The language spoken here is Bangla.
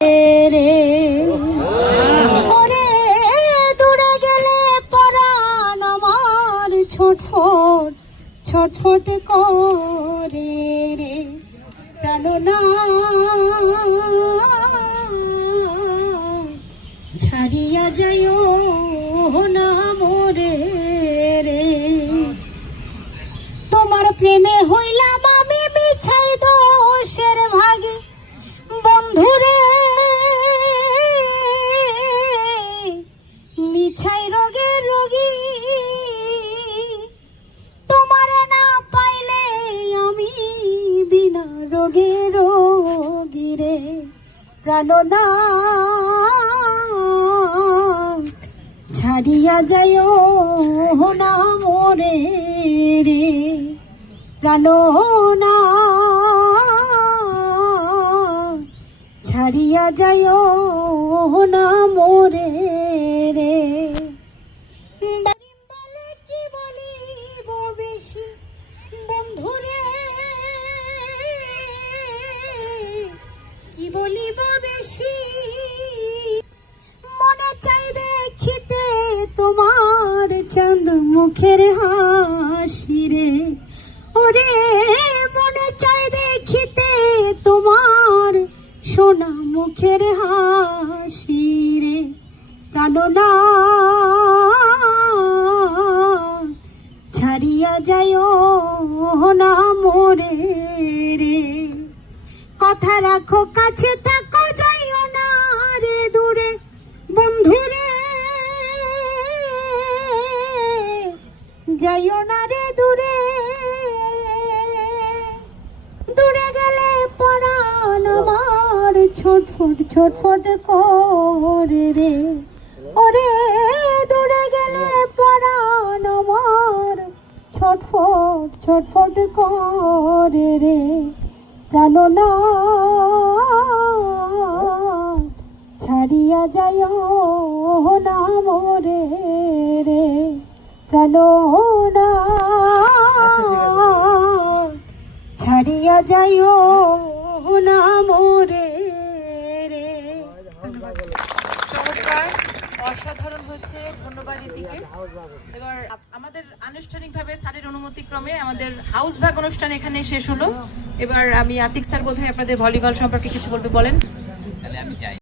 রে ওরে দূরে গেলে পরাণ আমার ছটফট ছটফট করে রে প্রাণনা ছাড়িয়া যাইও না মোরে রে তোমার প্রেমে হইলাম আমি মিছাই দোষের ভাগী বন্ধুরে মিছাই রোগের রোগী তোমারে না পাইলে আমি বিনা রোগে রোগী রে প্রাণনা ছাড়িয়া যাইও না মোরে রে প্রাণনা ছাড়িয়া যাইও না মোরে রে বলে কি বলিব বেশি বন্ধুরে কি বলিব বেশি মনে চাই দেখিতে তোমার চাঁদ মুখের হাসি রে ওরে মনে চাই দেখিতে তোমার সোনা মুখের হাসি রে প্রাণনা ছাড়িয়া যাইও না মোরে রে কথা রাখো কাছে থাকো যাইও না রে দূরে বন্ধুরে যাইও না রে দূরে দূরে গেলে পরাণ আমার ছটফট ছটফট করে রে ওরে দূরে গেলে পরাণ আমার ছটফট ছটফট করে রে প্রাণনা ছাড়িয়া যাইও না মোরে রে প্রাণনা ছাড়িয়া যাইও না মোরে রে। চমৎকার, অসাধারণ হচ্ছে, ধন্যবাদ ইতিকে। এবার আমাদের আনুষ্ঠানিকভাবে স্যারের অনুমতিক্রমে আমাদের হাউস ভাগ অনুষ্ঠান এখানে শেষ হলো। এবার আমি আতিক স্যার বোধহয় আপনাদের ভলিবল সম্পর্কে কিছু বলবে, বলেন।